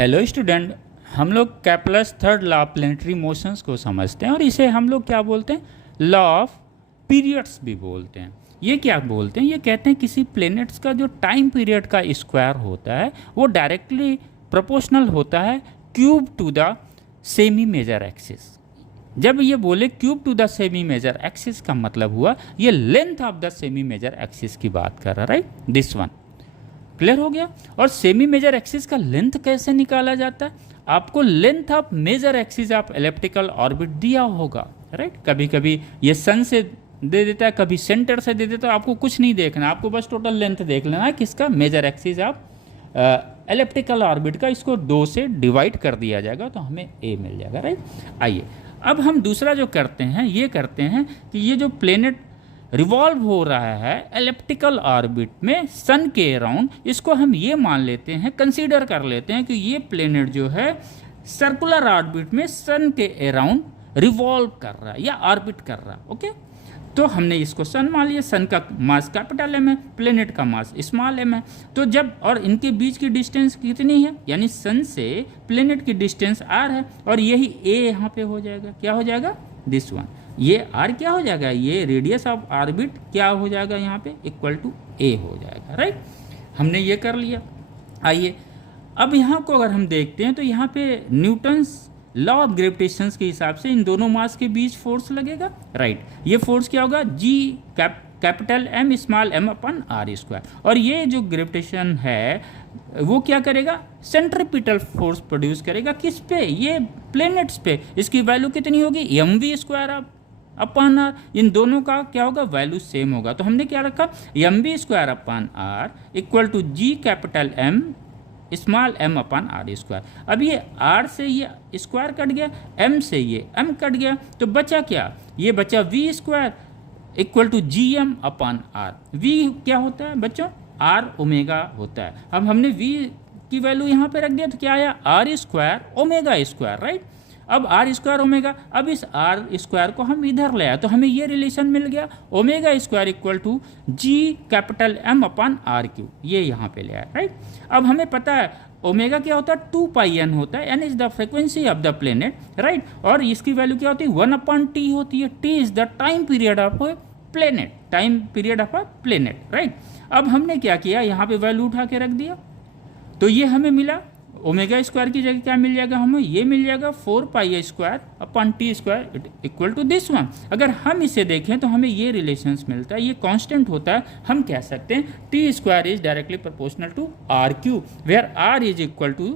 Hello student, हम लोग Kepler's third law of planetary motions को समझते हैं और इसे हम लोग क्या बोलते हैं, लॉ ऑफ पीरियड्स भी बोलते हैं। ये क्या बोलते हैं, ये कहते हैं किसी प्लेनेट्स का जो टाइम पीरियड का स्क्वायर होता है वो डायरेक्टली प्रोपोर्शनल होता है cube to the semi major axis. जब ये बोले cube to the semi major axis का मतलब हुआ ये length of the semi major axis की बात कर रहा है, राइट। दिस वन क्लियर हो गया। और सेमी मेजर एक्सिस का लेंथ कैसे निकाला जाता है, आपको length of major axis of elliptical orbit दिया होगा, राइट। कभी कभी ये सन से दे देता है, कभी सेंटर से दे देता है, आपको कुछ नहीं देखना, आपको बस टोटल लेंथ देख लेना है किसका, major axis of elliptical orbit का। इसको 2 से डिवाइड कर दिया जाएगा तो हमें ए मिल जाएगा, राइट। आइए अब हम दूसरा जो करते हैं ये करते हैं कि ये जो प्लेनेट रिवॉल्व हो रहा है एलिप्टिकल ऑर्बिट में सन के अराउंड, इसको हम ये मान लेते हैं, कंसीडर कर लेते हैं कि ये प्लेनेट जो है सर्कुलर ऑर्बिट में सन के अराउंड रिवॉल्व कर रहा है या ऑर्बिट कर रहा है, ओके। तो हमने इसको सन मान लिया, सन का मास कैपिटल एम है, प्लेनेट का मास स्मॉल एम है। तो जब और इनके बीच की डिस्टेंस कितनी है, यानी सन से प्लेनेट की डिस्टेंस आर है और यही ए यहाँ पे हो जाएगा, क्या हो जाएगा, दिस वन। ये आर क्या हो जाएगा, ये रेडियस ऑफ ऑर्बिट क्या हो जाएगा यहाँ पे, इक्वल टू ए हो जाएगा, राइट। हमने ये कर लिया। आइए अब यहाँ को अगर हम देखते हैं तो यहाँ पे न्यूटन्स लॉ ऑफ ग्रेविटेशंस के हिसाब से इन दोनों मास के बीच फोर्स लगेगा, राइट। ये फोर्स क्या होगा, G capital M small M upon are square. और ये जो ग्रेविटेशन है वो क्या करेगा, सेंट्रीपिटल फोर्स प्रोड्यूस करेगा, किस पे, ये प्लेनेट्स पे। इसकी वैल्यू कितनी होगी, M we square upon r. इन दोनों का क्या होगा, वैल्यू सेम होगा। तो हमने क्या रखा, M we square upon R equal to G capital M small M upon are square. अब ये आर से ये स्क्वायर कट गया, एम से ये एम कट गया, तो बचा क्या, ये बचा V square equal to G M upon R. V क्या होता है बच्चों, आर ओमेगा होता है। अब हमने वी की वैल्यू यहाँ पे रख दिया तो क्या आया, R square omega square, right. अब आर स्क्वायर ओमेगा, अब इस आर स्क्वायर को हम इधर ले आए तो हमें ये रिलेशन मिल गया, omega square equal to G capital M upon R cube, ये यहाँ पे ले आए, राइट। अब हमें पता है ओमेगा क्या होता है, 2 पाई एन होता है, n is the frequency of the planet, right. और इसकी वैल्यू क्या होती है, 1 अपन टी होती है। T is the time period of planet, time period of a planet, right. अब हमने क्या किया, यहाँ पे वैल्यू उठा के रख दिया तो ये हमें मिला, ओमेगा स्क्वायर की जगह क्या मिल जाएगा, हमें ये मिल जाएगा 4 pi square upon T square equal to this one. अगर हम इसे देखें तो हमें ये रिलेशंस मिलता है, ये कांस्टेंट होता है। हम कह सकते हैं T square is directly proportional to R cube, where R is equal to